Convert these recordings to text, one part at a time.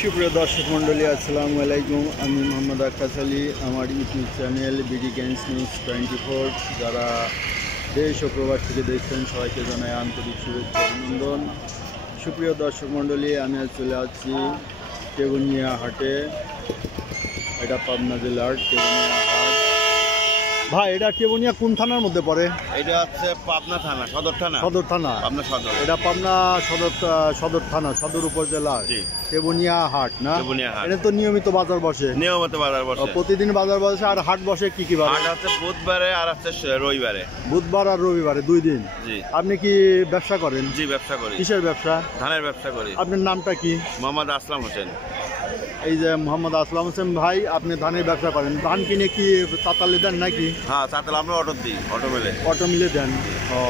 সুপ্রিয় দর্শক মণ্ডলী, আসসালামু আলাইকুম। আমি মোহাম্মদ আক্কাস আলী। আমার YouTube channel BD games news 24 যারা দেশ ও প্রবাস থেকে দেখছেন সবাইকে জানাই আন্তরিক শুভেচ্ছা অভিনন্দন। সুপ্রিয় দর্শক মণ্ডলী, আমি আজ চলে আসছি টেবুনিয়া হাটে। এটা পাবনা জেলার টেবুনিয়া হাট। ভাই, এটা টেবুনিয়া কোন থানার মধ্যে পড়ে? এটা হচ্ছে পাবনা থানা, সদর থানা। সদর থানা, পাবনা সদর। এটা পাবনা সদর থানা, সদর উপজেলা টেবুনিয়া হাট না? টেবুনিয়া হাট। এটা তো নিয়মিত বাজার বসে? নিয়মিত বাজার বসে, প্রতিদিন বাজার বসে। আর হাট বসে কি কি বার? হাট হচ্ছে বুধবারে আর হচ্ছে রবিবারে। বুধবার আর রবিবারে, 2 দিন। জি। আপনি কি ব্যবসা করেন? জি, ব্যবসা করি। কিসের ব্যবসা? ধানের ব্যবসা করি। আপনার নামটা কি? মোহাম্মদ আসলাম হোসেন। এই যে মোহাম্মদ আসলাম হোসেন ভাই, আপনি ধানের ব্যবসা করেন। ধান কিনে কি চাতালে দেন নাকি? হ্যাঁ, চাতালে আমরা অটো দিই, অটো মিলে। অটো মিলে দেন। ও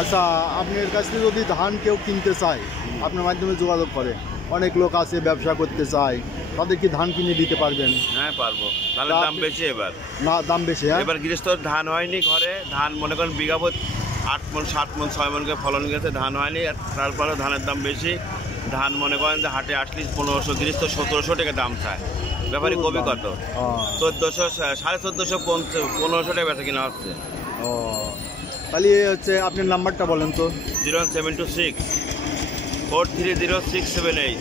আচ্ছা, আপনার কাছ থেকে যদি ধান কেউ কিনতে চায়, আপনার মাধ্যমে যোগাযোগ করে, অনেক লোক আছে ব্যবসা করতে চায়, তাদের কি ধান কিনে দিতে পারবেন? হ্যাঁ, পারবো। ধানের দাম বেশি এবার। না, দাম বেশি। হ্যাঁ, এবার গৃহস্থ ধান হয়নি ঘরে। ধান মনে করেন বিঘা 8 মণ 7 মণ 6 মণ করে ফলন গেছে, ধান হয়নি। আর তারপরে ধানের দাম বেশি। ধান মনে করেন যে হাটে আসলে 1500, গৃহস্থ 1700 টাকা দাম চায়। ব্যাপারী কবি কত? 1400, 1450, 1500 টাকা বেচা কিনা হচ্ছে। ও তাহলে হচ্ছে আপনার নাম্বারটা বলেন তো। 01726 430678।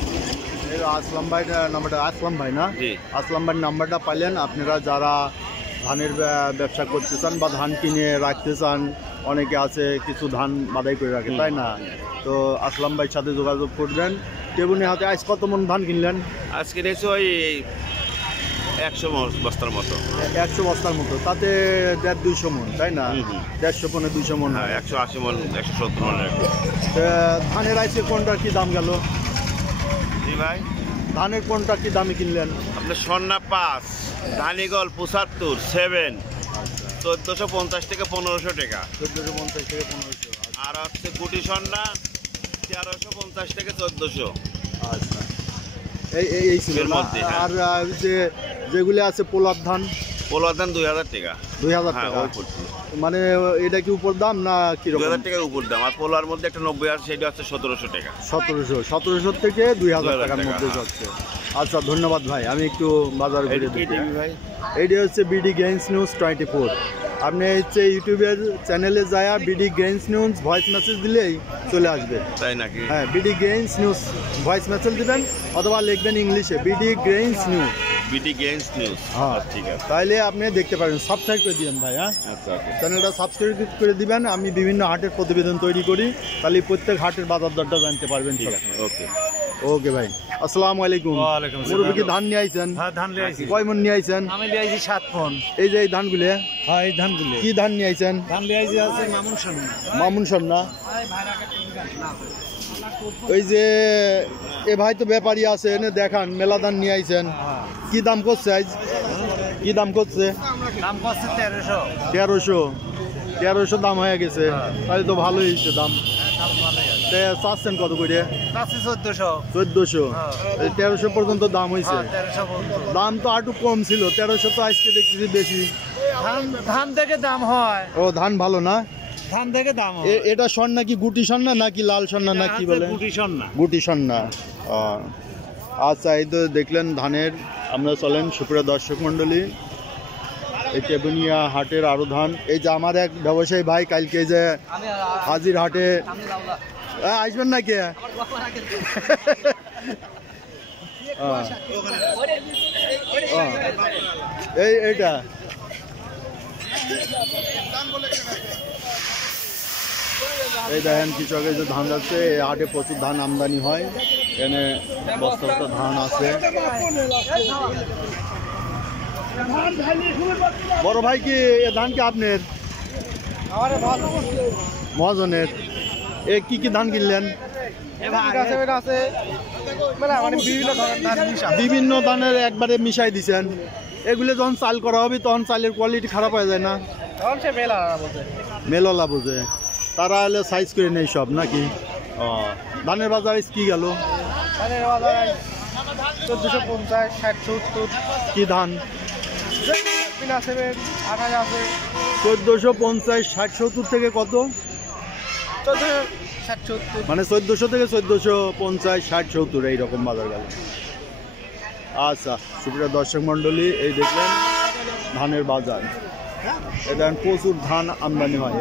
আসলাম ভাই নাম্বারটা? আসলাম ভাই না? জি। আসলাম ভাইয়ের নাম্বারটা পাইলেন। আপনারা যারা ধানের ব্যবসা করতে চান বা ধান কিনে রাখতে চান, অনেকে আছে কিছু ধান বাদাই করে রাখে, তাই না? তো আসলাম ভাইয়ের সাথে যোগাযোগ করবেন। টেবুনিয়া হাতে আজ কত মন ধান কিনলেন? আজকে নিয়েছি ওই 100 বস্তার মতো। 100 বস্তার মতো, তাতে 150-200 মন, তাই না? 150 পনে 200 মন। হ্যাঁ, 180 মন, 170 মন। ধানের আইসে কোনটার কি দাম গেল? জি ভাই, ধানের কোনটা কি দামে কিনলেন? আপনার স্বর্ণা 5, ধানিগল 75 7, 1450 থেকে 1500 টাকা। 1450 থেকে 1500। আর হচ্ছে গুটি স্বর্ণা 1350 থেকে 1400। আচ্ছা, এই ছিল না? আর যেগুলো আছে পোলার ধান? পোলার ধান 2000 টাকা। 2000 টাকা? মানে এটা কি উপর দাম না কিরকম? 2000 টাকার উপর দাম। আর পোলার মধ্যে একটা 90 আছে, সেটা হচ্ছে 1700 টাকা। 1700 থেকে 2000 টাকার মধ্যে যাচ্ছে। আচ্ছা, ধন্যবাদ ভাই। আমি একটু বাজার ঘুরে দেখি ভাই। এইটা হচ্ছে বিডি গেমস নিউজ 24। আপনি হচ্ছে ইউটিউবের চ্যানেলে যায় BD games news voice message দিলেই চলে আসবে, তাই নাকি? হ্যাঁ, BD games news voice message দিবেন অথবা লিখবেন ইংলিশে BD games news. BD games news. হ্যাঁ, ঠিক আছে। তাহলে আপনি দেখতে পারেন। সাবস্ক্রাইব করে দিবেন ভাই। হ্যাঁ, আচ্ছা, চ্যানেলটা সাবস্ক্রাইব করে দিবেন। আমি বিভিন্ন হাটের প্রতিবেদন তৈরি করি, তাহলে প্রত্যেক হাটের বাজার দরটা জানতে পারবেন। ঠিক আছে, ওকে ওকে ভাই। আসসালামু আলাইকুম। মুরব্বি কি ধান নিয়ে আইছেন? হ্যাঁ, ধান নিয়ে আইছি। কয় মন নিয়ে আইছেন? আমি নিয়ে আইছি 7 মণ। এই যে এই ধানগুলো? হ্যাঁ, এই ধানগুলো। কি ধান নিয়ে আইছেন? ধান নিয়ে আইছি আছে মামুন স্বর্ণা। মামুন স্বর্ণা। ওই যে এ ভাই তো ব্যাপারী আছে, এনে দেখান, মেলা ধান নিয়ে আইছেন। কি দাম করছে আজ? কি দাম করছে? দাম করছে 1300। 1300 দাম হয়ে গেছে। তাহলে তো ভালোই হয়েছে দাম। চাচ্ছেন কত করে? 1400। 1300 পর্যন্ত দাম হয়েছে। 1300 পর্যন্ত। দাম তো একটু কম ছিল, 1300 তো আজকে দেখতেছি বেশি। ধান থেকে দাম হয়। ও, ধান ভালো না? ধান থেকে দাম হয়। এটা স্বর্ণা কি গুটি স্বর্ণা নাকি লাল স্বর্ণা না কি বলে? গুটি স্বর্ণা। গুটি স্বর্ণা। আচ্ছা, এই তো দেখলেন ধানের। আমরা চলেন সুপ্রিয় দর্শক মণ্ডলী, এই টেবুনিয়া হাটের আরো ধান। এই যে আমার এক ব্যবসায়ী ভাই কালকে যে হাজির হাটে আসবেন নাকি? এইটা এই দেখেন কৃষকের যে ধান যাচ্ছে। এই হাটে প্রচুর ধান আমদানি হয়। এখানে বস্তা বস্তা ধান আছে। বড় ভাই, কি এ ধান কি আপনার? মহাজনের। এ কি কি ধান কিনলেন? বিভিন্ন ধানের একবারে মিশাই দিছেন। এগুলো যখন চাল করা হবে তখন চালের কোয়ালিটি খারাপ হয়ে যায় না? মেললা বোঝে, তারা হলে সাইজ করে নেই সব নাকি? ধানের বাজার কি গেল? 1450, 60, 70। কি ধান? 1450, 60, 70 থেকে কত? 1460, 70। মানে 1400 থেকে 1450, 60, 70 এইরকম বাজার গেল। আচ্ছা, সুপ্রিয় দর্শক মণ্ডলী, এই দেখলেন ধানের বাজার। এটা প্রচুর ধান আমদানি হয়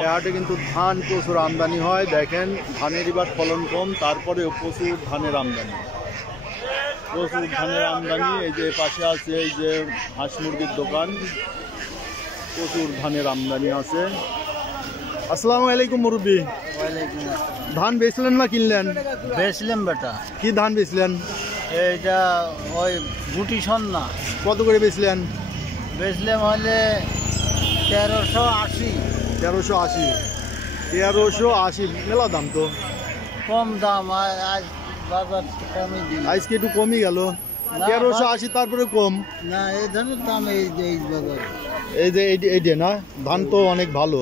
এই হাটে, কিন্তু ধান প্রচুর আমদানি হয়। দেখেন ধানের এবার ফলন কম, তারপরেও প্রচুর ধানের আমদানি, প্রচুর ধানের আমদানি। এই যে পাশে আছে এই যে হাঁস মুরগির দোকান, প্রচুর ধানের আমদানি আছে। আসসালামু আলাইকুম মুরব্বী, ধান বেচলেন না কিনলেন? বেচলাম বেটা। কি ধান বেচলেন? এইটা ওই গুটি সন্না কত করে বেচলেন? বেচলাম হলে 1380। 1380। 1380 মেলা দাম তো, কম দাম। আজ বাজার কমই দিই, আজকে একটু কমই গেল। 1380 তারপরে কম। না এই ধানের দাম এই বাজার। এই যে এইটা না, ধান তো অনেক ভালো,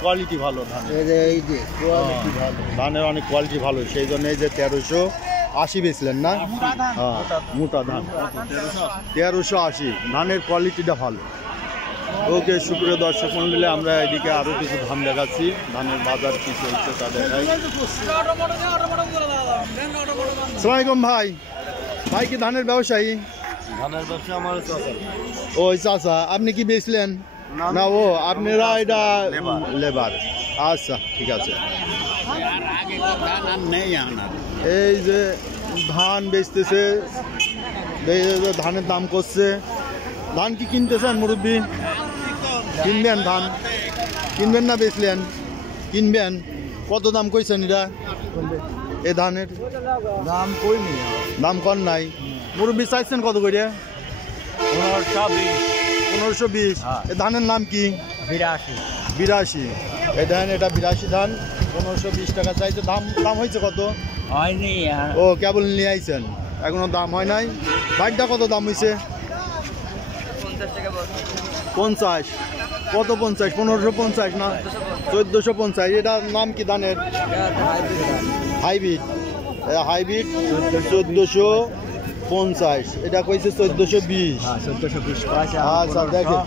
কোয়ালিটি ভালো ধান, এই যে কোয়ালিটি ভালো, ধানের অনেক কোয়ালিটি ভালো, সেই জন্য এই যে 1380 বেচলেন না? হ্যাঁ, মোটা ধান 1380, ধানের কোয়ালিটিটা ভালো। ওকে, সুপ্রিয় দর্শক মন্ডলী, আমরা এদিকে আরও কিছু ধান দেখাচ্ছি, ধানের বাজার কি চলছে তা দেখাই। আসসালামু আলাইকুম ভাই, ভাই কি ধানের ব্যবসায়ী? ধানের ব্যবসা আমার ওই চাচা, আপনি কি বেচলেন? না, ও আপনারা এটা লেবার। আচ্ছা, ঠিক আছে। এই যে ধান বেচতেছে, ধানের দাম করছে। ধান কি কিনতেছেন মুরব্বী? কিনবেন ধান? কিনবেন না বেচলেন? কিনবেন। কত দাম কইছেন এটা এ ধানের? দাম কইনি, দাম কর নাই। মুরব্বী চাইছেন কত করে? 1520। এ ধানের নাম কি? 82। এই ধান, এটা 82 ধান, 1520 টাকা চাইছে। দাম হয়েছে কত? হয়নি। ও কেবল নিয়ে আইছেন, এখনো দাম হয় নাই। বাইকটা কত দাম হয়েছে? 50। কত 50? 1550 না 1450। এটার নাম কি ধানের? হাইব্রিড। হাইব্রিড 1450। এটা কইছে 1420। আচ্ছা, দেখেন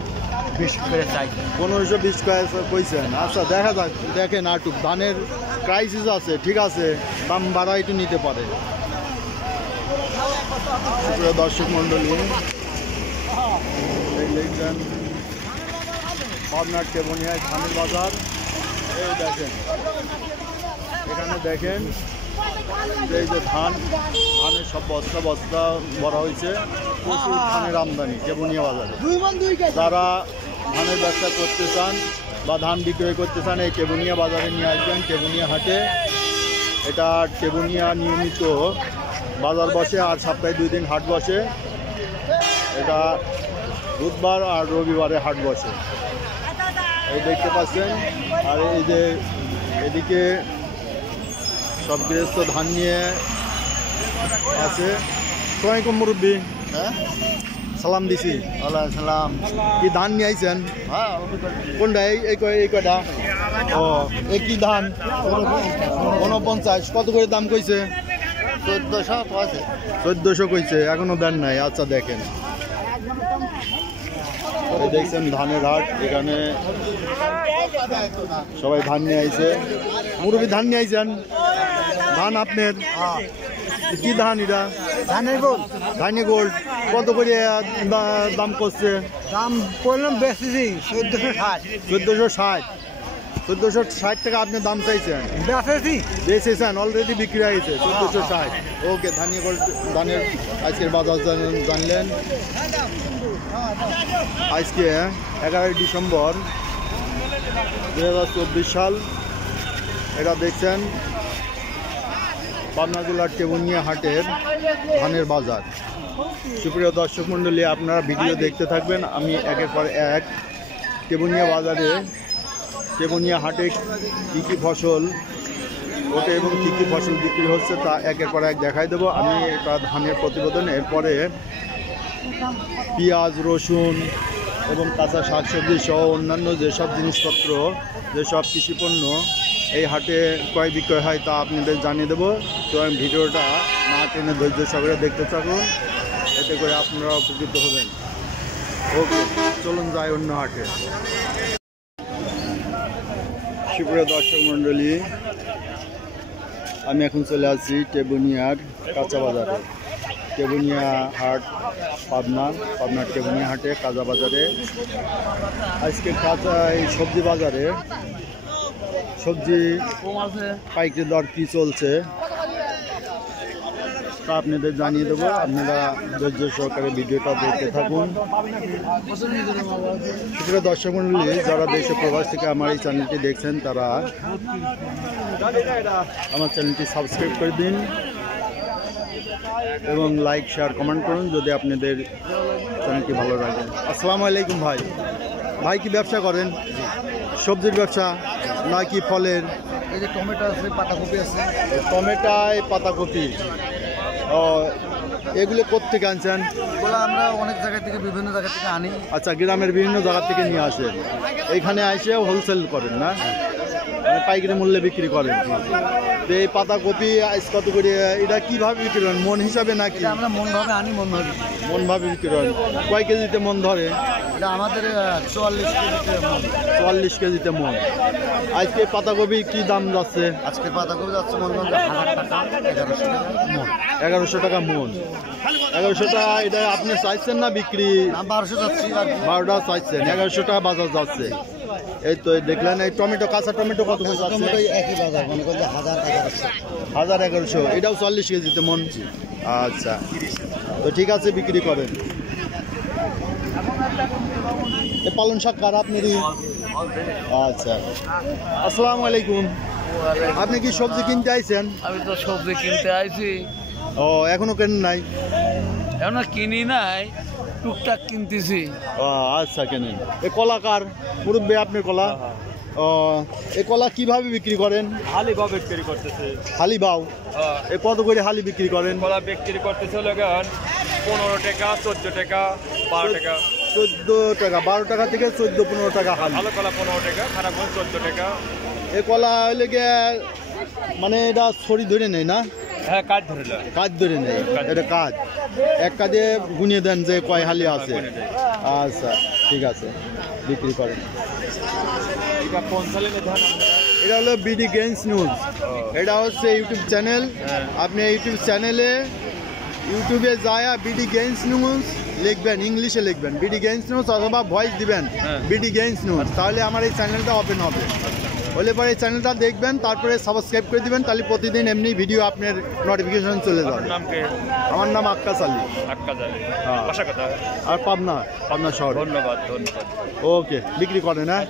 1520 কইছেন। আচ্ছা, দেখা যাক, দেখেন আটুক ধানের ক্রাইসিস আছে, ঠিক আছে, দাম বাড়া একটু নিতে পারে। দর্শক মন্ডলী, দেখছেন পাবনার কেবনিয়ায় ধানের বাজার। এই দেখেন, এখানে দেখেন এই যে ধানের সব বস্তা ভরা হয়েছে, প্রচুর ধানের আমদানি কেবনিয়া বাজারে। যারা ধানের ব্যবসা করতে চান বা ধান বিক্রয় করতে চান, এই কেবনিয়া বাজারে নিয়ে আসবেন, কেবনিয়া হাটে। এটা কেবনিয়া নিয়মিত বাজার বসে, আর সপ্তাহে 2 দিন হাট বসে। এটা বুধবার আর রবিবারে হাট বসে, এই দেখতে পাচ্ছেন। আর এই যে এদিকে সব গৃহস্থ ধান নিয়ে আছে। আসসালামাইকুম মুরব্বী, হ্যাঁ সালাম দিছি। সালাম। কি ধান নিয়ে আইছেন? কোনটা? এই কয়টা? ও, এই কি ধান? 49। কত করে দাম কইছে? 1400 কইছে, এখনো দেন নাই। আচ্ছা, দেখেন, দেখছেন ধানের হাট, এখানে সবাই ধান নিয়ে আইছে। মুরব্বী ধান নিয়ে আইছেন? ধান আপনার কি ধান? এটা ধানের গোল। ধানের গোল্ড। কত করে দাম করছে? দাম করলাম বেশি 1460। 1460 টাকা আপনি দাম চাইছেন? বেচেছেন, অলরেডি বিক্রি হয়েছে 1460। ওকে, ধানের আজকের বাজার জানলেন। আজকে 11 ডিসেম্বর 2024 সাল। এটা দেখছেন পাবনা জেলার কেবনিয়া হাটের ধানের বাজার। সুপ্রিয় দর্শক মণ্ডলী, আপনারা ভিডিও দেখতে থাকবেন। আমি একের পর এক কেবনিয়া বাজারে, কেবনিয়া হাটে কী কী ফসল ওঠে এবং কী কী ফসল বিক্রি হচ্ছে তা একের পর এক দেখাই দেবো। আমি এটা ধানের প্রতিবেদন। এরপরে পেঁয়াজ, রসুন এবং কাঁচা শাকসবজি সহ অন্যান্য যেসব জিনিসপত্র, যেসব কৃষিপণ্য এই হাটে ক্রয় বিক্রয় হয় তা আপনাদের জানিয়ে দেবো। তো আমি ভিডিওটা না টেনে ধৈর্য সহকারে দেখতে থাকুন, এতে করে আপনারা উপকৃত হবেন। ওকে, চলুন যাই অন্য হাটে। সুপ্রিয় দর্শক মণ্ডলী, আমি এখন চলে আসছি টেবুনিয়ার কাঁচা বাজারে। টেবুনিয়া হাট পাবনার টেবুনিয়া হাটে কাঁচা বাজারে আজকে কাঁচা এই সবজি বাজারে সবজি পাইকারি দর কী চলছে তা আপনাদের জানিয়ে দেবো। আপনারা ধৈর্য সহকারে ভিডিওটা দেখতে থাকুন। সুপ্রিয় দর্শক মণ্ডলী, যারা দেশ ও প্রবাস থেকে আমার এই চ্যানেলটি দেখছেন তারা আমার চ্যানেলটি সাবস্ক্রাইব করে দিন এবং লাইক শেয়ার কমেন্ট করুন যদি আপনাদের চ্যানেলটি ভালো লাগে। আসসালামু আলাইকুম ভাই। ভাই কি ব্যবসা করেন? সবজির ব্যবসা নাকি ফলের? এই যে টমেটো আছে, পাতাকপি আছে। টমেটায় পাতাকপি, ও এগুলো কোত্থেকে আনছেন? এগুলো আমরা অনেক জায়গা থেকে, বিভিন্ন জায়গা থেকে আনি। আচ্ছা, গ্রামের বিভিন্ন জায়গা থেকে নিয়ে আসেন, এইখানে এসে হোলসেল করেন না, মানে পাইকারি মূল্যে বিক্রি করেন। তো এই পাতাকপি আজ কত করে, এটা কিভাবে বিক্রি করেন? মন হিসাবে নাকি? এটা আমরা মনভাবে আনি, মনভাবে বিক্রি করেন। কয় কেজিতে মন ধরে? এটা আমাদের 44 কেজিতে মন। 44 কেজিতে মন। আজকে পাতাকপি কি দাম যাচ্ছে? আজকে পাতাকপি যাচ্ছে মন 1000 টাকা, 1100 টাকা মন। 1100 টাকা মন। 1100 টাকা এটা আপনি চাইছেন না বিক্রি? 1200 যাচ্ছি। 12টা চাইছেন, 1100 টাকা বাজার যাচ্ছে। এই তো দেখলেন, এই টমেটো, কাঁচা টমেটো কত করে যাচ্ছে? একই বাজার, মনে করেন 1000-1100। 1100, এটাও 40 কেজিতে মন। আচ্ছা, তো ঠিক আছে, বিক্রি করেন। এ পালন শাক কার আপনারই? আচ্ছা, আসসালামু আলাইকুম। আপনি কি সবজি কিনতে আইছেন? আমি তো সবজি কিনতে আইছি, ও এখনো কেন নাই? এখনো কিনি নাই, টুকটাক কিনতেছি। ও আচ্ছা, কেনেন। এ কলা কার? মুরব্বী আপনার কলা? ও এ কলা কিভাবে বিক্রি করেন? হালি বাও বিক্রি করতেছে। হালি বাও, এ কত করে হালি বিক্রি করেন? কলা বিক্রি করতেছে লোকের 15 টাকা, 14 টাকা, 12 টাকা। 14 টাকা, 12 টাকা থেকে 14-15 টাকা হালি। ভালো কলা 15 টাকা, খারাপ কলা 14 টাকা। এ কলা হইলে গিয়ে মানে এটা ছড়ি ধরে নেই না? হ্যাঁ, কাজ ধরল, কাজ ধরে নেই, এটা কাজ এক কাজে গুনিয়ে দেন যে কয় হালি আছে। আচ্ছা, ঠিক আছে, বিক্রি করেন। এটা কোন সালে ধান? এটা হলো বিডি গেন্স নিউজ। এটা হচ্ছে ইউটিউব চ্যানেল। আপনি ইউটিউব চ্যানেলে ইউটিউবে যায় বিডি গেন্স নিউজ লিখবেন, ইংলিশে লিখবেন বিডি গেন্স নিউজ, অথবা ভয়েস দিবেন বিডি গেন্স নিউজ, তাহলে আমার এই চ্যানেলটা ওপেন হবে। হলে পরে এই চ্যানেলটা দেখবেন, তারপরে সাবস্ক্রাইব করে দিবেন, তাহলে প্রতিদিন এমনি ভিডিও আপনার নোটিফিকেশন চলে যাবে। নাম কি? আমার নাম আক্কাস আলী। আক্কাস আলী। হ্যাঁ। বাসা কথা? আর পাবনা শহর। ধন্যবাদ। ওকে, বিক্রি করেন। হ্যাঁ,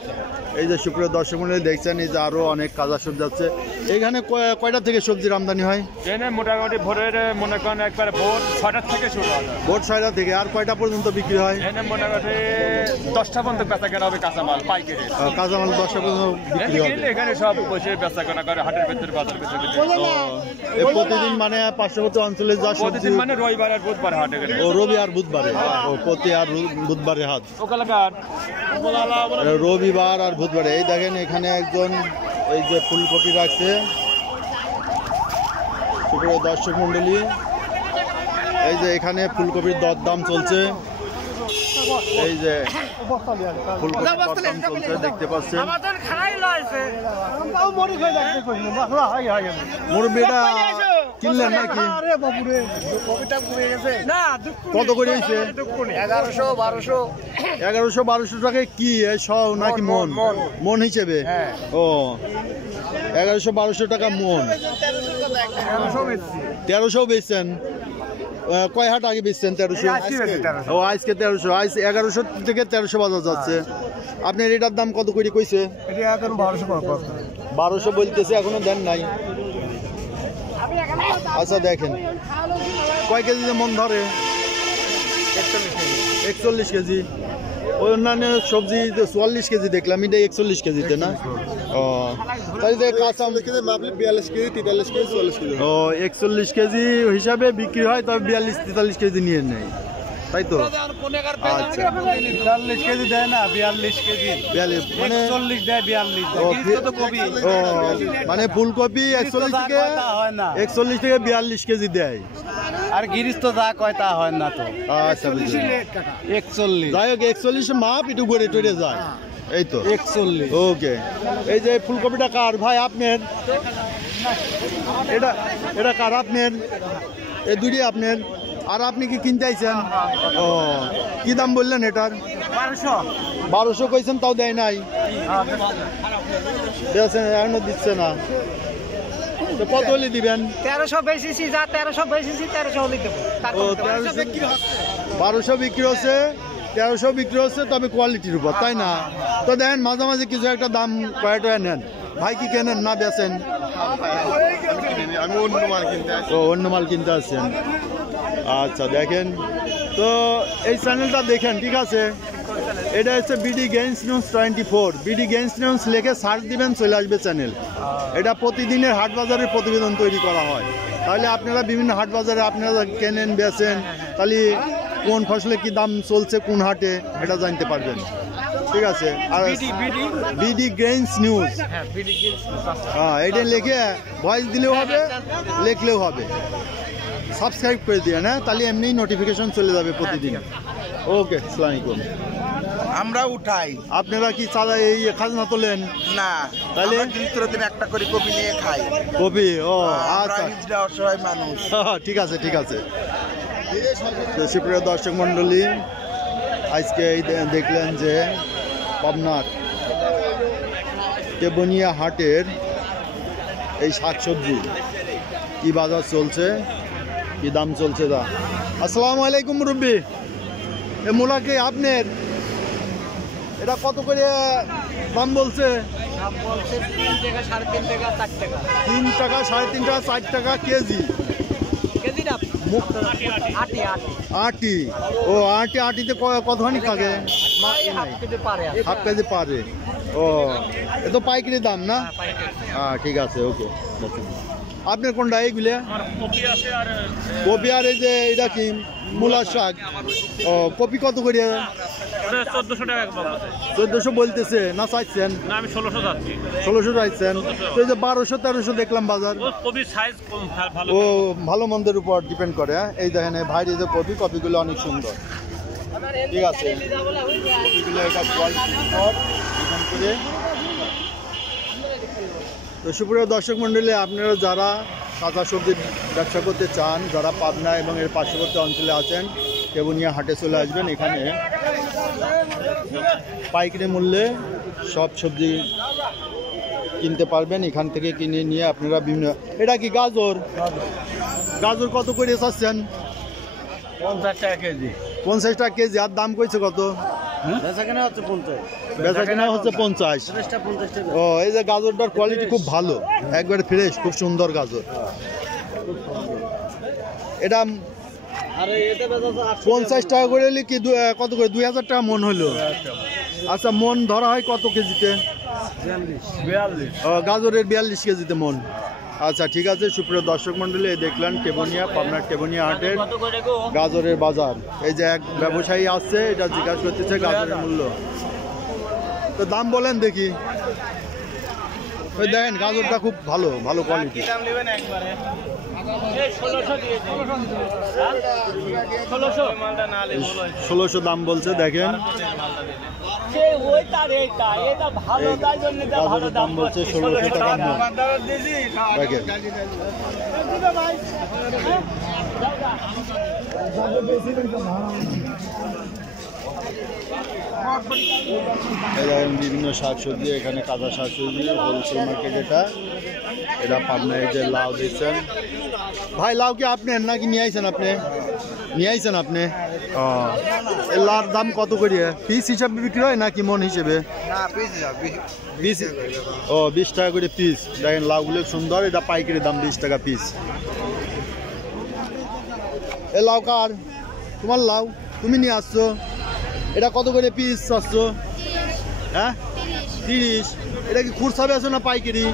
এই যে সুপ্রিয় দর্শক মণ্ডলী দেখছেন, এই যে আরো অনেক কাঁচা সবজি যাচ্ছে। এইখানে কয়টা থেকে সবজির আমদানি হয়? এনে মোটামুটি ভোরের মনে করেন একবার ভোর 6টা থেকে শুরু হয়। ভোর 6টা থেকে আর কয়টা পর্যন্ত বিক্রি হয়? এনে মোটামুটি 10টা পর্যন্ত বেচা কেনা হবে কাঁচামাল পাইকারি। কাঁচামাল 10টা পর্যন্ত বিক্রি হবে। এখানে সব বসে বেচা কেনা করে হাটের ভেতরে, বাজার ভেতরে। এই প্রতিদিন মানে পার্শ্ববর্তী অঞ্চলে যা সবজি, প্রতিদিন মানে রবিবার আর বুধবার হাটে গেলে। ও রবি আর বুধবারে, ও প্রতি আর বুধবারে হাট। ওকালাকার রবিবার আর বুধবারে। এই দেখেন এখানে একজন এই যে ফুলকপি রাখছে। সুপ্রিয় দর্শক মণ্ডলী, এই যে এখানে ফুলকপির দরদাম চলছে। এই যে ফুলকপির দরদাম চলছে, দেখতে পাচ্ছেন। মুরব্বিটা কিনলেন নাকি? কত করে হয়েছে? 1100-1200 টাকায় কি সব নাকি মন? মন হিসেবে? ও 1100-1200 টাকা মন। 1300 বেচছেন? কয় হাট আগে বেচছেন? 1300। ও আজকে 1300, আজ 1100 থেকে 1300 বাজার যাচ্ছে। আপনার এটার দাম কত করে কইছে? 1200 বলতেছে, এখনো দেন নাই। আচ্ছা, দেখেন কয় কেজিতে মন ধরে? 41 কেজি। ওই অন্যান্য সবজি 44 কেজি দেখলাম, এটা 41 কেজিতে না? ও তাহলে কাঁচা 42 কেজি, 43 কেজি, 44 কেজি। ও 41 কেজি হিসাবে বিক্রি হয়, তবে 42-43 কেজি নিয়ে নেয়, তাই তো? আচ্ছা, 40 কেজি দেয় না, 42 কেজি। 42 মানে 40 দেয়, 42 ও মানে ফুলকপি 41 থেকে 42 কেজি দেয়। আর গিরিশ তো যা কয় তা হয় না তো। আচ্ছা, 41। যাই হোক 41 মাপ একটু গড়ে টড়ে যায়। এই তো 41। ওকে। এই যে ফুলকপিটা কার ভাই আপনার? এটা কার আপনার? এই দুটি আপনার? আর আপনি কি কিনতে আইছেন? ও কি দাম বললেন এটার? 1200 কইছেন, তাও দেয় নাই। এখনো দিচ্ছে না। তো কত হলে দিবেন? 1300 বেশিছি, যা 1300 বেশিছি 1300 হলে দেবো। ও 1200 বিক্রি হচ্ছে, 1300 বিক্রি হচ্ছে, তবে কোয়ালিটির উপর, তাই না? তো দেখেন মাঝামাঝি কিছু একটা দাম কয়টা নেন। ভাই কি কেনেন না বেচেন? আমি অন্য মাল কিনতে ও অন্য মাল কিনতে আসছেন। আচ্ছা দেখেন, তো এই চ্যানেলটা দেখেন, ঠিক আছে? এটা হচ্ছে BD games news 24। BD games news লিখে সার্চ দিবেন, চলে আসবে চ্যানেল। এটা প্রতিদিনের হাট বাজারের প্রতিবেদন তৈরি করা হয়। তাহলে আপনারা বিভিন্ন হাট বাজারে আপনারা কেনেন বেচেন, তাহলে কোন ফসলে কি দাম চলছে কোন হাটে এটা জানতে পারবেন, ঠিক আছে? আর বিডি গেমস নিউজ, হ্যাঁ, এটা লিখে ভয়েস দিলেও হবে, লিখলেও হবে। সাবস্ক্রাইব করে দিয়ে না, তাহলে এমনি নোটিফিকেশন চলে যাবে প্রতিদিন। ওকে, আসসালামু আলাইকুম। আমরা উঠাই, আপনারা কি চাঁদা এই হিজড়া তোলেন? না তাহলে দিন একটা করে কপি নিয়ে খাই। কপি? ও আমরা আচ্ছা, হিজড়া অসহায় মানুষ। ঠিক আছে, ঠিক আছে। তো সুপ্রিয় দর্শক মণ্ডলী, আজকে এই দেখলেন যে পাবনার টেবনিয়া হাটের এই শাকসবজি কি বাজার চলছে, কি দাম চলছে তা। আসসালামু আলাইকুম মুরব্বি, এ মূলা কি আপনার? এটা কত করে দাম বলছে? 3 টাকা, 3.5 টাকা, 4 টাকা। 3 টাকা, 3.5 টাকা, 4 টাকা কেজি। কেজিটা আটি। আটি? ও আটিতে কতখানি থাকে? হাফ কেজি পারে। ও এ তো পাইকারি দাম না? হ্যাঁ, ঠিক আছে, ওকে। আপনার কোনটা এইগুলা? কপি আর এই যে এটা কি মূলার শাক? ও কপি কত করে? 1400 টাকা 1400 বলতেছে না চাইছেন? না, আমি 1600 যাচ্ছি। 1600 চাইছেন? তো এই যে 1200-1300 দেখলাম বাজার। কপির সাইজ কম, ভালো। ও ভালো মন্দের উপর ডিপেন্ড করে। এই দেখেন ভাইয়ের এই যে কপিগুলো অনেক সুন্দর, ঠিক আছে? কপিগুলো এটা কোয়ালিটির উপর ডিপেন্ড করে। তো সুপ্রিয় দর্শক মণ্ডলী, আপনারা যারা কাঁচা সবজির ব্যবসা করতে চান, যারা পাবনা এবং এর পার্শ্ববর্তী অঞ্চলে আছেন, টেবনিয়া হাটে চলে আসবেন। এখানে পাইকারি মূল্যে সব সবজি কিনতে পারবেন। এখান থেকে কিনে নিয়ে আপনারা বিভিন্ন। এটা কি গাজর? গাজর কত করে চাচ্ছেন? 50 টাকা কেজি। 50 টাকা কেজি। আর দাম কইছে কত? বেচা কেনা হচ্ছে 50। বেচা কেনা হচ্ছে 50। ও এই যে গাজরটার কোয়ালিটি খুব ভালো, একবারে ফ্রেশ, খুব সুন্দর গাজর। এটা 50 টাকা করে হলে কি কত করে? 2000 টাকা মন হলো। আচ্ছা, মন ধরা হয় কত কেজিতে? 42। গাজরের 42 কেজিতে মন। আচ্ছা, ঠিক আছে। সুপ্রিয় দর্শক মণ্ডলী, দেখলেন টেবনিয়া, পাবনার টেবনিয়া হাটের গাজরের বাজার। এই যে এক ব্যবসায়ী আসছে, এটা জিজ্ঞাসা করতেছে গাজরের মূল্য। তো দাম বলেন দেখি। ওই দেখেন গাজরটা খুব ভালো, ভালো কোয়ালিটি। 1600 দাম বলছে, দেখেন। গাজরের দাম বলছে 1600 টাকা মন। দেখেন বিভিন্ন শাকসবজি, এখানে কাঁচা শাকসবজি হোলসেল মার্কেট। এটা পাবনায় যে লাউ দিচ্ছেন। ভাই লাউ কি আপনি নাকি নিয়ে আইছেন? আপনি নিয়ে আইছেন আপনি? ও এই লাউর দাম কত করে? পিস হিসাবে বিক্রি হয় নাকি মন হিসেবে? ও 20 টাকা করে পিস। দেখেন লাউগুলো সুন্দর, এটা পাইকারি দাম 20 টাকা পিস। এ লাউ কার? তোমার লাউ, তুমি নিয়ে আসছো। এটা কত করে পিস আসছো? হ্যাঁ 30। এটা কি খুচরা বেচো না পাইকারি?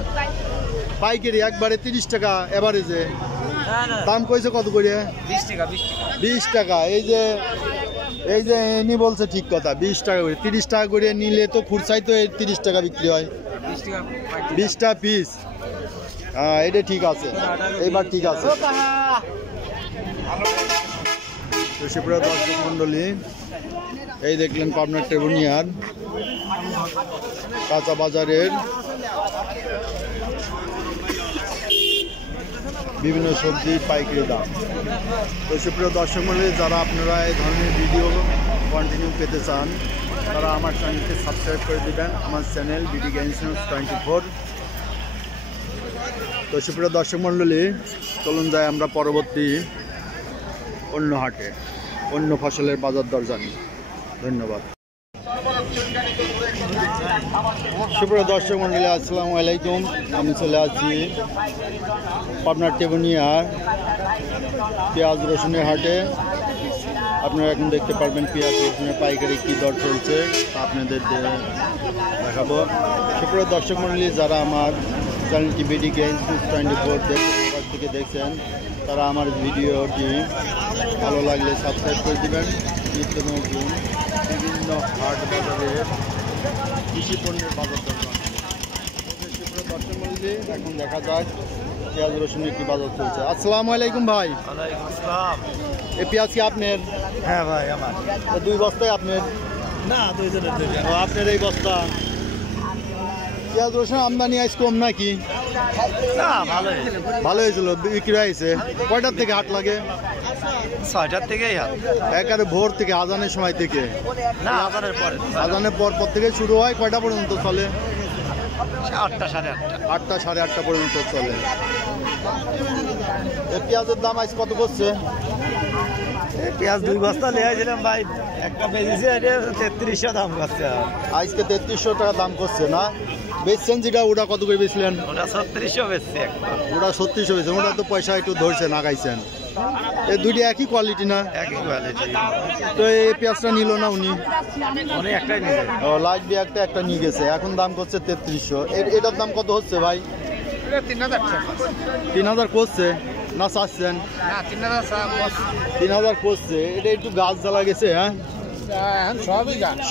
পাইকারি একবারে 30 টাকা এভারেজে। দাম কইছে কত করে? 20 টাকা। এই যে ইনি বলছে ঠিক কথা, 20 টাকা করে। 30 টাকা করে নিলে তো খুচরাই তো 30 টাকা বিক্রি হয়, 20 টাকা পিস। হ্যাঁ, এটা ঠিক আছে, এইবার ঠিক আছে। সুপ্রিয় দর্শক মণ্ডলী, এই দেখলেন পাবনার টেবনিয়ার কাঁচা বাজারের বিভিন্ন সবজি পাইকারি দাম। তো সুপ্রিয় দর্শক মণ্ডলী, যারা আপনারা এই ধরনের ভিডিও কন্টিনিউ পেতে চান তারা আমার চ্যানেলকে সাবস্ক্রাইব করে দেবেন, আমার চ্যানেল বিডি গেমস নিউজ 24। তো সুপ্রিয় দর্শক মণ্ডলী, চলুন যাই আমরা পরবর্তী অন্য হাটে অন্য ফসলের বাজার দর জানি। ধন্যবাদ। সুপ্রিয় দর্শক মণ্ডলী, আসসালামু আলাইকুম। আমি চলে আসছি পাবনার টেবুনিয়ার পেঁয়াজ রসুনের হাটে। আপনারা এখন দেখতে পারবেন পেঁয়াজ রসুনের পাইকারি কী দর চলছে আপনাদের দেখাবো। সুপ্রিয় দর্শক মণ্ডলী, যারা আমার চ্যানেলটি বিডি গেমস নিউজ 24 থেকে দেখছেন তারা আমার ভিডিওটি ভালো লাগলে সাবস্ক্রাইব করে দেবেন। নিত্য নতুন বিভিন্ন হাট বাজারের কৃষি পণ্যের বাজার দর। সুপ্রিয় দর্শক মণ্ডলী, এখন দেখা যাক পেঁয়াজ রসুনের কি বাজার চলছে। আসসালামু আলাইকুম ভাই। এই পেঁয়াজ কি আপনার? হ্যাঁ ভাই আমার। 2 বস্তায় আপনার? না, দুইজনের ও, আপনার এই বস্তা। পেঁয়াজ রসুন আমদানি আজ কম নাকি? না, ভালো ভালো হয়েছিল, বিক্রি হয়েছে। কয়টার থেকে হাট লাগে? 6টার থেকেই হাত। একেবারে ভোর থেকে, আজানের সময় থেকে? না, আজানের পরে। আজানের পর থেকে শুরু হয়, কয়টা পর্যন্ত চলে? 8টা, 8:30। 8টা, 8:30 পর্যন্ত চলে। এই পেঁয়াজের দাম আজ কত করছে? পেঁয়াজ 2 বস্তা নিয়েছিলাম ভাই, একটা বেজেছে 3300 দাম করছে। আজকে 3300 টাকা দাম করছে না? বেচছেন যেটা ওটা কত করে বেচলেন? ওটা 3600 বেচছে। ওটা 3600 বেচছেন, ওটা তো পয়সা একটু ধরছেন আগাইছেন। এই দুইটা একই কোয়ালিটি না? একই কোয়ালিটি। তো এই পেঁয়াজটা নিল না উনি? উনি একটাই নিয়েছে। ও, লাইট দিয়ে একটা নিয়ে গেছে, এখন দাম করছে 3300। এটার দাম কত হচ্ছে ভাই? 3000 টাকা। 3000 করছে না চাচ্ছেন? না, 3000 করছে। এটা একটু গাছ জ্বালা গেছে। হ্যাঁ,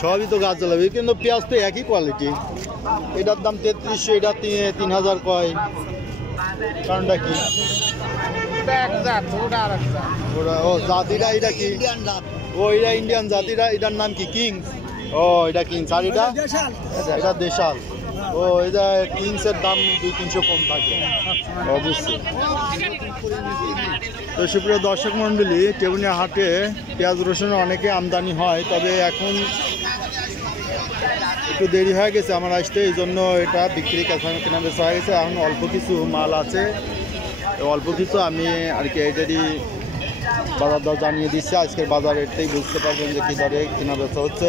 সবই তো গাছ জ্বালাবে, কিন্তু পেঁয়াজ তো একই কোয়ালিটি। এটার দাম 3300, এটা 3000 কয়, কারণটা কি? ওরা ও জাতিটা, এটা কি? ও, এটা ইন্ডিয়ান জাতিটা। এটার নাম কি? কিংস। ও, এটা কিংস। আর এটা এটা দেশাল। ও, এটা কিংসের দাম 200-300 কম থাকে অবশ্যই। তো সুপ্রিয় দর্শক মণ্ডলী, টেবুনিয়া হাটে পেঁয়াজ রসুনের অনেকে আমদানি হয়, তবে এখন একটু দেরি হয়ে গেছে আমার আসতে, এই জন্য এটা বিক্রি কেনা বেচা হয়ে গেছে। এখন অল্প কিছু মাল আছে, অল্প কিছু আমি আর কি এটারই বাজার দর জানিয়ে দিচ্ছি। আজকের বাজার এটাই বুঝতে পারবেন যে কী দরে কেনা বেচা হচ্ছে।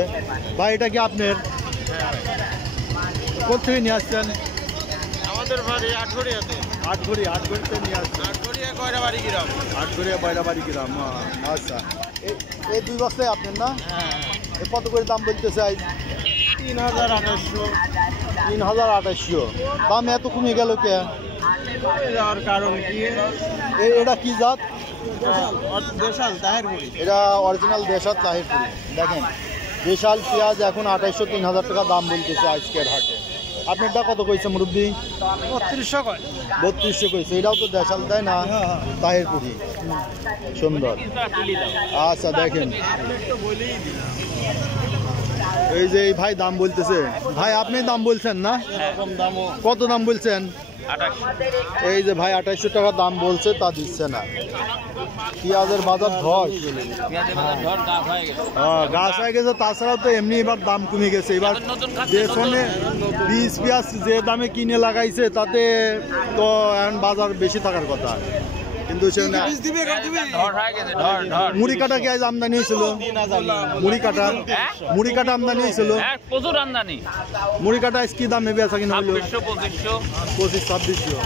ভাই, এটা কি আপনার? কোথেকে নিয়ে আসছেন? আমাদের বাড়ি আটঘরিয়াতে। আটঘরিয়াতে নিয়ে আসছেন? আটঘরিয়া কয়রাবাড়ি গ্রাম। আটঘরিয়া বাইরাবাড়ি গ্রাম। আচ্ছা, এই 2 বস্তায় আপনার না? এ কত করে দাম বলতেছে আজ? 3800। দাম এত কমে গেল কে? যাওয়ার কারণ কি? এটা কি জাত? দেশাল তাহেরপুরি। এটা অরিজিনাল দেশাল তাহিরপুরি। দেখেন, দেশাল পেঁয়াজ এখন 2800-3000 টাকা দাম বলতেছে আজকের হাটে। আপনারটা কত কইছে মুরব্বী? 3200 কয়। 3200 কইছে। এটাও তো দেশাল, তাই না? তাহিরপুরি, সুন্দর। আচ্ছা, দেখেন এই যে এই ভাই দাম বলতেছে। ভাই, আপনি দাম বলছেন না? কত দাম বলছেন? 2800। এই যে ভাই 2800 টাকা দাম বলছে, তা দিচ্ছে না। পেঁয়াজের বাজার ধস, গাছ হয়ে গেছে। তাছাড়াও তো এমনি এবার দাম কমে গেছে। এবার দেশনে বীজ পেঁয়াজ যে দামে কিনে লাগাইছে তাতে তো এখন বাজার বেশি থাকার কথা, কিন্তু মুড়ি কাটা কি আজ আমদানি হয়েছিল? মুড়ি কাটা আমদানি হয়েছিল? প্রচুর আমদানি। মুড়ি কাটা আজ কি দামে বেচা কিনা হলো? 2500-2600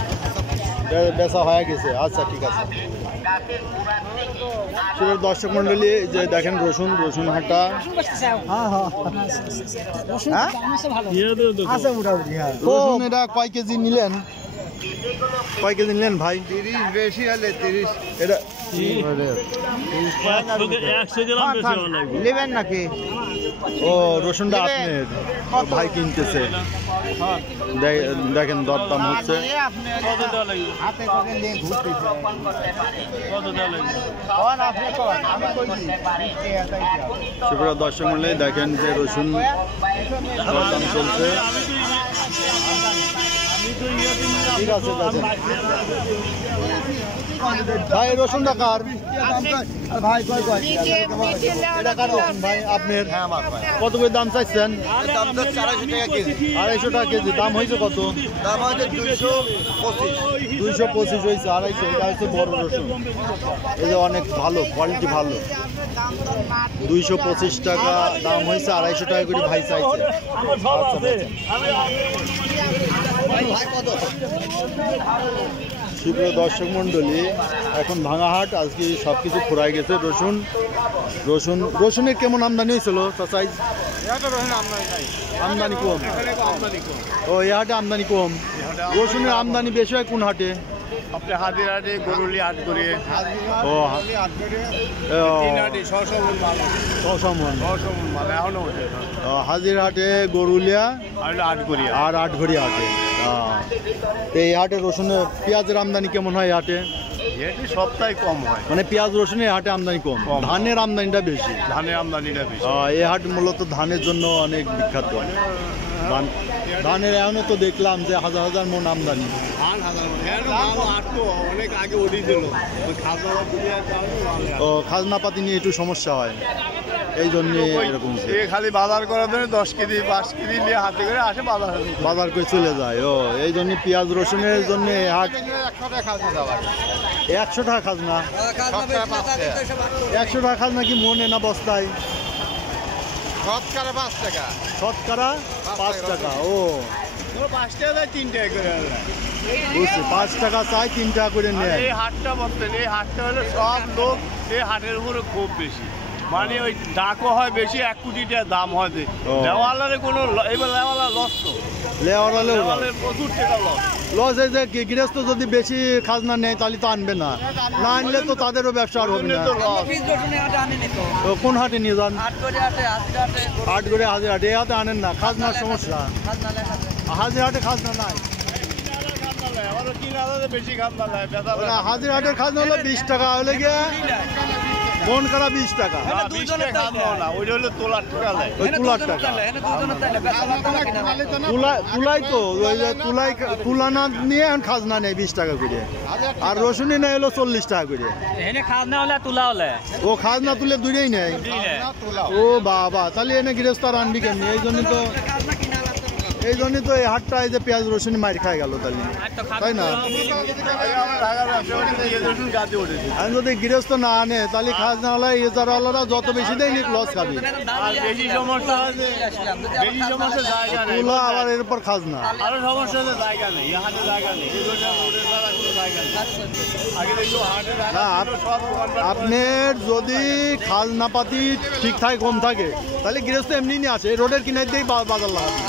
বেচা হয়ে গেছে। আচ্ছা, ঠিক আছে। দর্শক মন্ডলী, যে দেখেন রসুন হাটা। রসুন এটা কয় কেজি নিলেন? ভাই? 30 বেশি হলে 30। এটা নেবেন নাকি? ও রসুনটা আপনার ভাই কিনতেছে, দেখেন দরদাম হচ্ছে। সুপ্রিয় দর্শক মণ্ডলী দেখেন যে রসুন দরদাম চলছে। ঠিক আছে ভাই, রসুনটা কার? ভাই এটা কার রসুন ভাই আপনার? কত করে দাম চাইছেন? 250 টাকা কেজি। দাম হয়েছে কত? দাম হচ্ছে 225 হয়েছে। 250, এটা হচ্ছে বড় রসুন, এই যে অনেক ভালো কোয়ালিটি, ভালো। 225 টাকা দাম হয়েছে, 250 টাকা করে ভাই চাইছে। সুপ্রিয় দর্শক মন্ডলী, এখন ভাঙা হাট, আজকে সবকিছু ফুরাই গেছে। রসুনের কেমন আমদানি হয়েছিল? আমদানি কম। ও এই হাটে আমদানি কম। রসুনের আমদানি বেশি হয় কোন হাটে? আপনার হাতের হাটে গরুলি হাট করে ও হাজির হাটে গরুলিয়া আর আটঘরিয়া হাটে। এই হাটে রসুনের পেঁয়াজের আমদানি কেমন হয়? এই হাটে সপ্তাহে কম হয়, মানে পেঁয়াজ রসুনের হাটে আমদানি কম, ধানের আমদানিটা বেশি। ধানের আমদানিটা বেশি। এই হাট মূলত ধানের জন্য অনেক বিখ্যাত। ধানের এখনো তো দেখলাম যে হাজার হাজার মন আমদানি। অনেক আগে উঠেছিল, ও খাজনা পাতি নিয়ে একটু সমস্যা হয়, এই জন্য এরকম খালি বাজার করার জন্য 10 কেজি 5 কেজি নিয়ে হাতে করে আসে বাজার করে চলে যায়। ও এই জন্য পেঁয়াজ রসুনের জন্য হাট 100 টাকা খাজনা। 100 টাকা খাজনা কি মনে না বস্তায়? শতকরা 5 টাকা। শতকরা 5 টাকা। ও 5 টাকা 3 টাকা করে বুঝছি, 5 টাকা চাই 3 টাকা করে নেয়। এই হাটটা বলতেন, এই হাটটা হলে সব লোক এই হাটের উপরে খুব বেশি, মানে ওই ডাকও হয় বেশি, 1 কোটি টাকা দাম হয়। লেওয়ালারে কোনো এবার লেওয়ালা লস তো, লেওয়ালারে প্রচুর টাকা লস। এই যে গৃহস্থ যদি বেশি খাজনা নেয় তাহলে তো আনবে না, না আনলে তো তাদেরও ব্যবসা আর হবে না। তো কোন হাটে নিয়ে যান? আটগড়ে হাজির হাটে। এই হাটে আনেন না, খাজনার সমস্যা। হাজির হাটে খাজনা নাই, হাজির হাটের খাজনা হলো 20 টাকা, হলে গিয়ে মন করা 20 টাকা। তুলাই তো তুলা না নিয়ে এখন খাজনা নেই 20 টাকা করে, আর রসুনি নেই হলো 40 টাকা করে। ও খাজনা তুলে দুইটাই নেই। ও বাবা, তাহলে এনে গৃহস্থ আর আনবি কেমনি? এই জন্যই তো এই হাটটা, এই যে পেঁয়াজ রসুন মার খাই গেল, তাই না? আমি যদি গৃহস্থ না আনে তাহলে খাজনা ইজারাওয়ালারা যত বেশি দেয় লস খাবি। তুলা আবার এর উপর খাজনা। আপনার যদি খাজনা পাতি ঠিক থাকে, কম থাকে, তাহলে গৃহস্থ এমনি নিয়ে আসে, রোডের কিনার দিয়েই বাজার লাগাবে।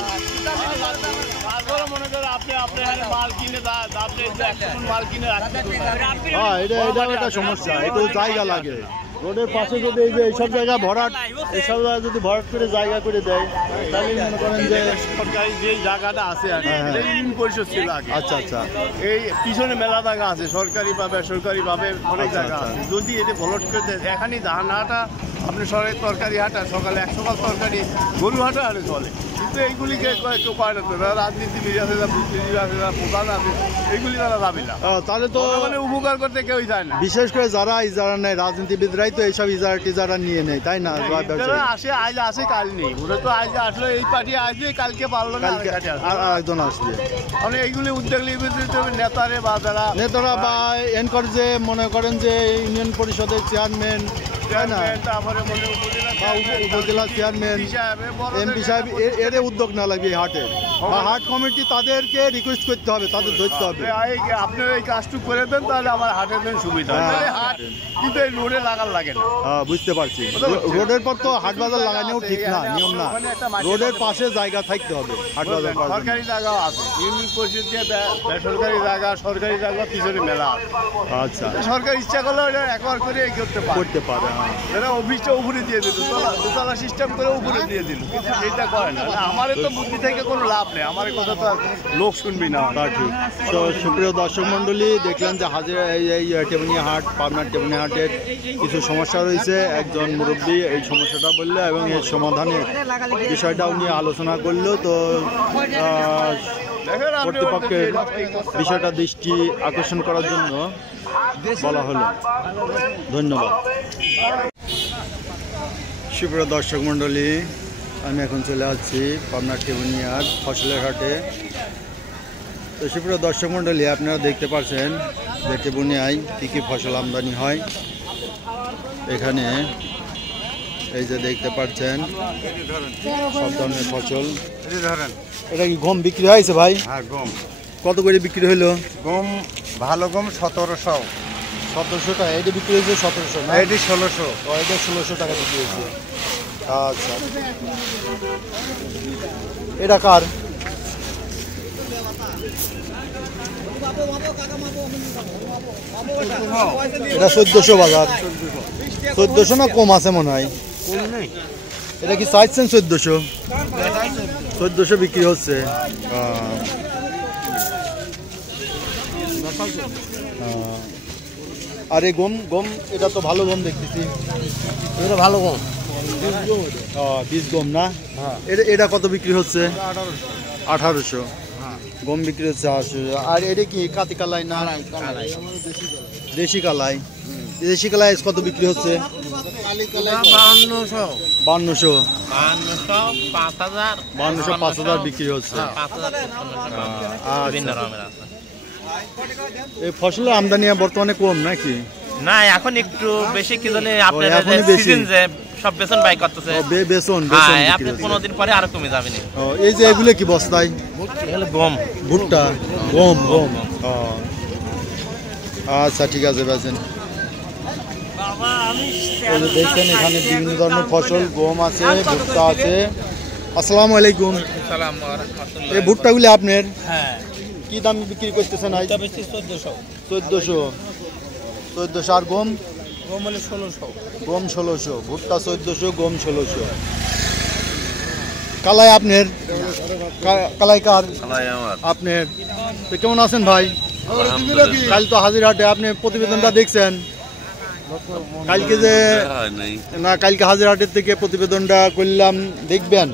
এটা সমস্যা, একটু জায়গা লাগে। রোডের পাশে যদি এই যে এইসব জায়গা ভরাট, এইসব জায়গা যদি ভরাট করে জায়গা করে দেয়, তাহলে মনে করেন যে সরকারি যে জায়গাটা আছে ইউনিয়ন পরিষদ ছিল আগে। আচ্ছা আচ্ছা, এই পিছনে মেলা জায়গা আছে, সরকারি ভাবে বেসরকারি ভাবে অনেক জায়গা আছে। যদি এটা ভলট করে দেয়, এখানে ধান হাটা আপনি সরকারি তরকারি হাটা, সকালে 100 কাল তরকারি গরু হাটা আরে চলে, কিন্তু এইগুলিকে কেউ পায় না। রাজনীতিবিদ আছে, বুদ্ধিজীবী আছে, প্রধান আছে, এইগুলি তারা যাবে না, তাহলে তো মানে উপকার করতে কেউই যায় না। বিশেষ করে যারা ইজারা নেয়, রাজনীতিবিদরাই তো এইসব ইজারা টিজারা নিয়ে নেয়, তাই না? আসে আজ আসে, কাল নেই। ওরা তো আজ আসলে এই পার্টি আসবে, কালকে পারলো না, আর একজন আসবে। মানে এইগুলি উদ্যোগ নিবে নেতারে বা যারা নেতারা বা এনকর যে মনে করেন যে ইউনিয়ন পরিষদের চেয়ারম্যান, তাই না, বা উপজেলা চেয়ারম্যান, এমপি সাহেব, এর উদ্যোগ না লাগবে এই হাটে, বা হাট কমিটি তাদেরকে রিকোয়েস্ট করতে হবে, তাদের ধরতে হবে, আপনার এই কাজটুকু করে দেন, তাহলে আমার হাটের জন্য সুবিধা হয়। হাট কিন্তু এই রোডে লাগার লাগে না। বুঝতে পারছি, রোডের পর তো হাট বাজার লাগানোও ঠিক না, নিয়ম না। রোডের পাশে জায়গা থাকতে হবে হাট বাজার। সরকারি জায়গাও আছে, ইউনিয়ন পরিষদ দিয়ে বেসরকারি জায়গা, সরকারি জায়গা পিছনে মেলা আছে। আচ্ছা, সরকার ইচ্ছা করলে একবার করে করতে পারে। এরা অফিসটা উপরে দিয়ে দিল, দোতলা সিস্টেম করে উপরে দিয়ে দিল, কিন্তু এটা করে না। আমার তো বুদ্ধি থেকে কোনো লাভ নেই, আমার কথা তো আর লোক শুনবি না। তা ঠিক। তো সুপ্রিয় দর্শক মণ্ডলী, দেখলেন যে হাজিরা এই টেবুনিয়া হাট, পাবনার টেবুনিয়া হাটের কিছু সমস্যা রয়েছে। একজন মুরব্বী এই সমস্যাটা বললো এবং এর সমাধানের বিষয়টাও নিয়ে আলোচনা করলো। তো কর্তৃপক্ষের বিষয়টা দৃষ্টি আকর্ষণ করার জন্য বলা হলো। ধন্যবাদ। সুপ্রিয় দর্শক মণ্ডলী, আমি এখন চলে আসছি পাবনার টেবুনিয়ার ফসলের হাটে। তো সুপ্রিয় দর্শক মণ্ডলী, আপনারা দেখতে পাচ্ছেন যে টেবুনিয়ায় কী কী ফসল আমদানি হয়। এখানে এই যে দেখতে পাচ্ছেন সব ধরনের ফসল। এটা কি গম বিক্রি হয়েছে ভাই? হ্যাঁ, গম কত করে বিক্রি হলো? গম ভালো গম 1700। 1700 টাকা। এটা বিক্রি হয়েছে 1700 না? এটি 1600। এটা 1600 টাকা বিক্রি হয়েছে। আচ্ছা, এটা কার? এটা 1400 বাজার। 1400 না কম আছে মনে হয়? এটা কি চাইছেন 1400? 1400 বিক্রি হচ্ছে। আর এই গম এটা তো ভালো গম দেখতেছি। এটা ভালো কম। বীজ গম না? এটা কত বিক্রি হচ্ছে? 1800। গম বিক্রি হচ্ছে 800। আর এটা কি কাতি কালাই না দেশি কালাই? দেশি কালাই কত বিক্রি হচ্ছে? 5200। 5000 বিক্রি হচ্ছে। এই ফসলের আমদানি বর্তমানে কম নাকি? না, এখন একটু বেশি কি জানি আপনার এখনই বেশি। সিজন যে সব বেতন বাই করতেছে। বেসন হ্যাঁ, বিক্রি আপনি হচ্ছে। 15 দিন পরে আরো কমে যাবে না। এই যে এগুলো কি বস্তায়? এগুলো গম। ভুট্টা, গম। আচ্ছা, ঠিক আছে বেচেন। এই যে দেখছেন এখানে বিভিন্ন ধরনের ফসল, গম আছে, ভুট্টা আছে। আসসালামু আলাইকুম। এই ভুট্টাগুলি আপনার? হ্যাঁ, কি দাম বিক্রি করতেছেন? 1400। আর গম? গম হলো 1600। গম 1600, ভুট্টা 1400, গম 1600। কালাই আপনার? কালাই কার? আপনার। তো কেমন আছেন ভাই? কাল তো হাজিরহাটে আপনি প্রতিবেদনটা দেখছেন? কালকে হাজিরহাটের থেকে প্রতিবেদনটা করলাম, দেখবেন।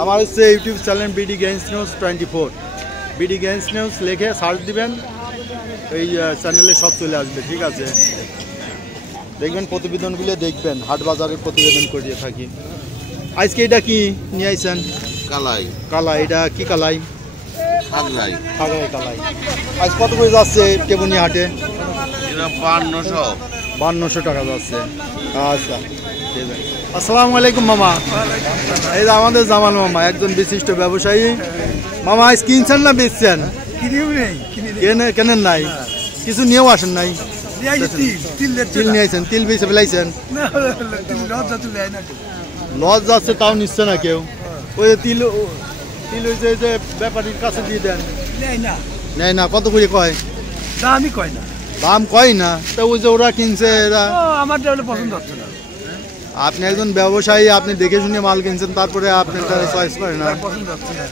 আমার হচ্ছে ইউটিউব চ্যানেল বিডি গেঞ্জ নিউজ 24। বিডি গেঞ্জ নিউজ লিখে সার্চ দিবেন, এই চ্যানেলে সব চলে আসবে। ঠিক আছে, দেখবেন প্রতিবেদনগুলো দেখবেন। হাট বাজারের প্রতিবেদন করিয়ে থাকি। আজকে এটা কি নিয়ে আইছেন? কালাই। এটা কি কালাই? খাগড়াই কালাই। আজ কত করে যাচ্ছে টেবুনিয়া হাটে? 5200 টাকা যাচ্ছে। আচ্ছা, ঠিক আছে। আসসালামু আলাইকুম মামা। এই যে আমাদের জামাল মামা, একজন বিশিষ্ট ব্যবসায়ী। মামা আজ কিনছেন না বেচছেন? কেনেন নাই? কিছু নিয়েও আসেন নাই? তিল নিয়ে আইছেন? তিল বেচে ফেলাইছেন? লস যাচ্ছে তাও নিচ্ছে না কেউ। ওই তিল হয়েছে যে ব্যাপারীর কাছে দিয়ে দেন, নেয় না। কত করে কয়? দামই কয় না। দাম কয় না? তা ওই যে ওরা কিনছে, এরা আমার পছন্দ হচ্ছে না। আপনি একজন ব্যবসায়ী, আপনি দেখে শুনে মাল কিনছেন, তারপরে আপনি চয়েস করেন না। পছন্দ হচ্ছে না,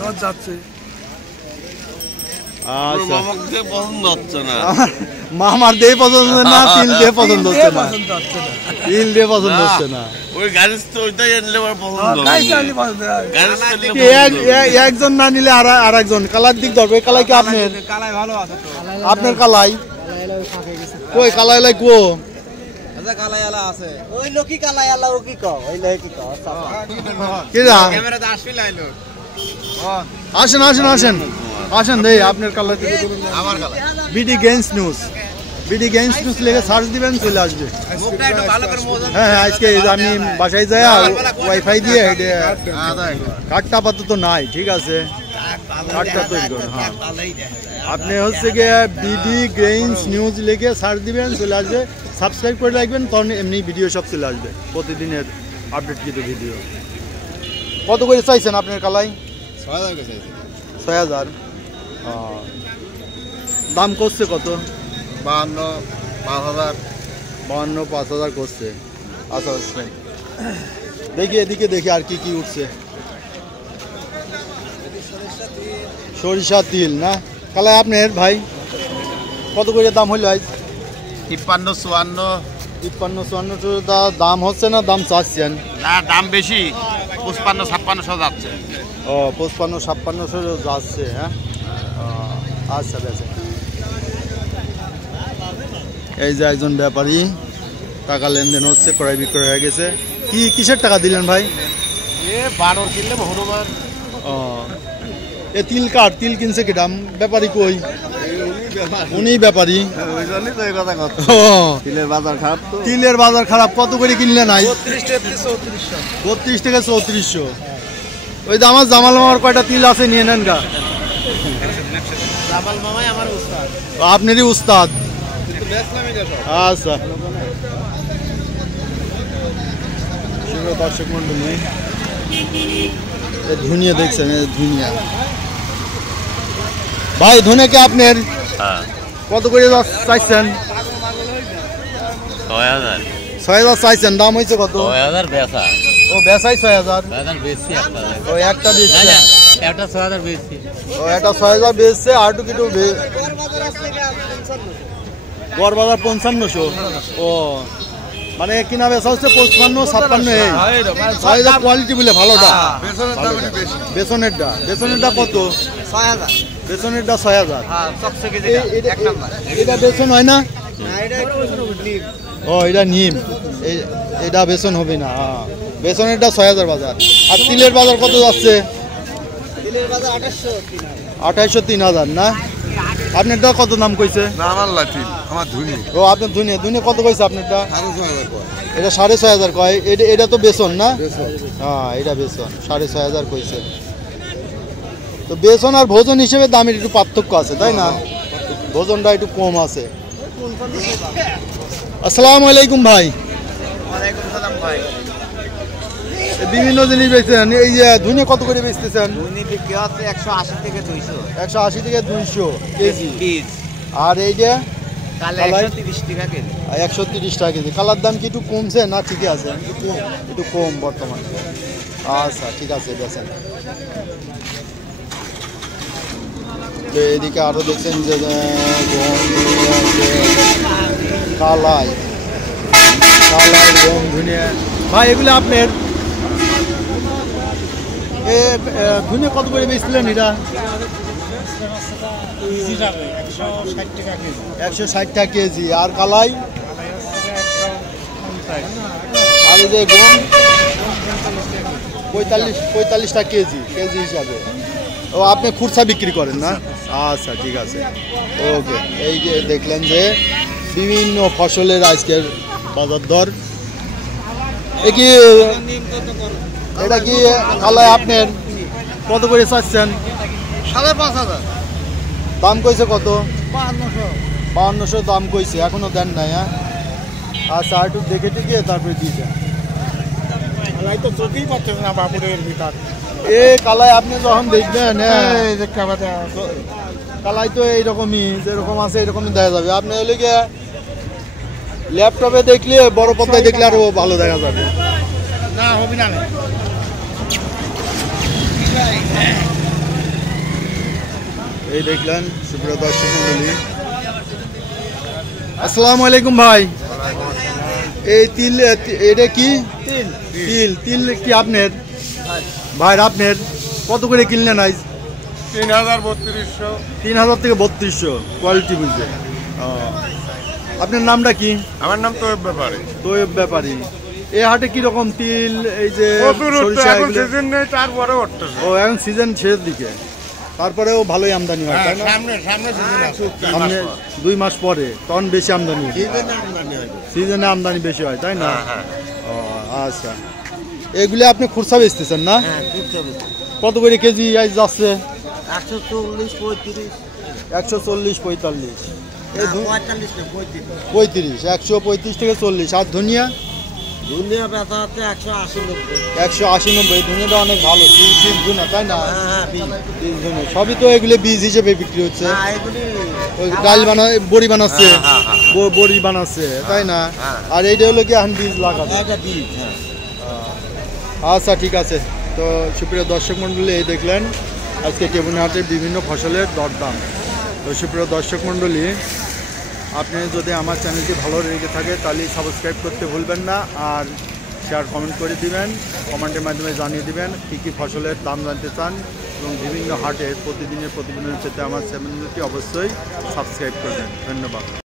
লস যাচ্ছে। আচ্ছা, মামার দিয়ে পছন্দ না, তিল দিয়ে পছন্দ হচ্ছে না। তিল দিয়ে পছন্দ হচ্ছে না। একজন না নিলে আর একজন কালার দিক দরকার। কালাই কি আপনার? কালাই ভালো আছে তো। আপনার কালাই কই? কালাই লাই কো? কালাই আলা আছে। ওই লোকি কালাই আলা ও কি কও? ওই লোকি কও। কিরা? ক্যামেরাতে আসবি লাইলো। আসেন দেই আপনার কালাই থেকে। আমার কালাই। বিডি গেঞ্জ নিউজ লিখে সার্চ দিবেন, চলে আসবে। মুখটা একটু ভালো করে মোজা। হ্যাঁ, আজকে আমি বাসায় যাই ওয়াইফাই দিয়ে কার্ডটা আপাতত নাই। ঠিক আছে, কার্ডটা তৈরি করুন। হ্যাঁ, আপনি হচ্ছে গিয়ে বিডি গেঞ্জ নিউজ লিখে সার্চ দিবেন, চলে আসবে। সাবস্ক্রাইব করে রাখবেন, তখন এমনি ভিডিও সব চলে আসবে, প্রতিদিনের আপডেটকৃত ভিডিও। কত করে চাইছেন আপনার কালাই? 6000। দাম করছে কত? 52, 5000। 52 5000 করছে। আচ্ছা আচ্ছা, দেখি এদিকে দেখি আর কি কি উঠছে। সরিষা তিল না কালাই আপনার ভাই কত করে দাম হইলো আজ? 53 54। 53 54 দাম হচ্ছে না দাম চাচ্ছেন? না দাম বেশি, 55 56 যাচ্ছে। ও 55 56 যাচ্ছে। হ্যাঁ আচ্ছা বেশ। এই যে একজন ব্যাপারী টাকা লেনদেন হচ্ছে, ক্রয় বিক্রয় হয়ে গেছে। কি কিসের টাকা দিলেন ভাই? 12 কিনলে হনুমান। ও এ তিল কাঠ, তিল কিনছে কি দাম? ব্যাপারী কই? উনি ব্যাপারী। ওই জন্যই তো এই কথা কত। ও তিলের বাজার খারাপ তো। তিলের বাজার খারাপ। কত করে কিনলেন আই? 32 থেকে 3400। ওই যে আমার জামাল মামার কয়টা তিল আছে নিয়ে নেন গা। জামাল মামাই আমার উস্তাদ। আপনারই উস্তাদ। কিন্তু বেচলামই না সব। আচ্ছা দর্শক মন্ডলী, ধুনিয়া দেখছেন, ধুনিয়া ভাই। ধনে কি আপনার কত করে চাইছেন? 6000 6000 চাইছেন, দাম হয়েছে কত? 6000 বেচা। ও বেচাই 6000। 6000 বেচছি একটা। ও একটা বেচছে। একটা 6000 বেচছি। ও এটা 6000 বেচছে, আর একটু কিছু গড় বাজার 5500। ও মানে কিনা বেচা হচ্ছে 55 56। কোয়ালিটি বলে ভালোটা। বেসনেরটা কত? 6000। বেসনেরটা 6000। হ্যাঁ চকচকে এক নাম্বার। এটা বেসন হয় না? এটা ও এটা নিম, এটা বেসন হবে না। হ্যাঁ বেসনেরটা 6000 বাজার। আর তিলের বাজার কত যাচ্ছে? তিলের বাজার 2800 3000 না? আপনারটা কত দাম কইছে? না আমার লাঠি, আমার ধুনি। ও আপনার ধুনে কত কইছে আপনারটা? 6500 কয়। এটা 6500 কয়। এটা তো বেসন না? হ্যাঁ এটা বেসন, 6500 কইছে। তো বেসন আর ভোজন হিসেবে দামের একটু পার্থক্য আছে তাই না? ভোজনটা একটু কম আছে। আসসালামু আলাইকুম ভাই। ওয়ালাইকুম সালাম ভাই। বিভিন্ন জিনিস বেচছেন, এই যে ধুনে কত করে বেচতেছেন? উনি বিক্রি হচ্ছে 180 থেকে 200 180 থেকে 200 কেজি। পিস। আর এই যে কালে কালাই? 130 টাকা কেজি। 130 টাকা কেজি। কালার দাম কি একটু কমছে না ঠিকই আছে? একটু কম বর্তমানে। আচ্ছা ঠিক আছে বেচেন। তো এদিকে আরো দেখছেন যে কালাই গম ধুনিয়া। ভাই এগুলো আপনার ধুনিয়া কত করে বেচছিলেন? এটা 160 টাকা কেজি। আর কালাই? আর এই যে গম 45 টাকা কেজি হিসাবে। ও আপনি খুচরা বিক্রি করেন না? আচ্ছা ঠিক আছে ওকে। এই যে দেখলেন যে বিভিন্ন ফসলের আজকের বাজার দর। কি এটা কি কালাই আপনার কত করে চাচ্ছেন? 5500। দাম কইছে কত? 5200 দাম কইছে, এখনো দেন নাই। হ্যাঁ আচ্ছা একটু দেখে টিকে তারপরে দিয়ে দেন। তো চোখেই পাচ্ছে না বাপুরের ভিতর। এ কালাই আপনি যখন দেখবেন, কালাই তো এইরকমই যেরকম আছে এরকমই দেখা যাবে। আপনি হলে গিয়ে ল্যাপটপে দেখলে, বড় পর্দায় দেখলে আরো ভালো দেখা যাবে। না হবে না। এই দেখলেন সুপ্রিয় দর্শক মণ্ডলী। আসসালামু আলাইকুম ভাই। এই তিল, এটা কি তিল কি আপনার ভাই? আপনার কত করে কিনলেন আজ? 3000 3000 থেকে 3200 কোয়ালিটি বুঝে। আপনার নামটা কি? আমার নাম তো ব্যাপারে। তোয়েব ব্যাপারী। এই হাটে কি রকম তিল, এই যে এখন সিজন নেই, তারপরে উঠতেছে। ও এখন সিজন শেষের দিকে, তারপরেও ভালোই আমদানি হয় তাই না? সামনে সিজন আছে। সামনে 2 মাস পরে তখন বেশি আমদানি হয়। সিজনে আমদানি বেশি হয় তাই না? ও আচ্ছা। এগুলি আপনি খুচরা বেচতেছেন না? কত করে কেজি আজ যাচ্ছে? 140 35। 140 45। এই 45 না 35। 35 135 থেকে 40। আর ধনিয়া? দুনিয়া ব্যথা হচ্ছে 180-90। 180-90। ধনেটা অনেক ভালো, বীজ ধনে, তাই না? হ্যাঁ বীজ ধনে সবই তো এগুলো বীজ হিসেবে বিক্রি হচ্ছে। এগুলি ওই ডাল বড়ি বানাচ্ছে, হ্যাঁ, বড়ি বানাচ্ছে, তাই না? হ্যাঁ। আর এইটা হলো কি এখন বীজ লাগাবে। এটা বীজ। হ্যাঁ আচ্ছা ঠিক আছে। তো সুপ্রিয় দর্শক মণ্ডলী, এই দেখলেন আজকে টেবুনি হাটের বিভিন্ন ফসলের দরদাম। তো সুপ্রিয় দর্শক মণ্ডলী, আপনি যদি আমার চ্যানেলটি ভালো লেগে থাকে তাহলে সাবস্ক্রাইব করতে ভুলবেন না, আর শেয়ার কমেন্ট করে দিবেন, কমেন্টের মাধ্যমে জানিয়ে দিবেন কী কী ফসলের দাম জানতে চান, এবং বিভিন্ন হাটের প্রতিদিনের প্রতিবেদন পেতে আমার চ্যানেলটি অবশ্যই সাবস্ক্রাইব করবেন। ধন্যবাদ।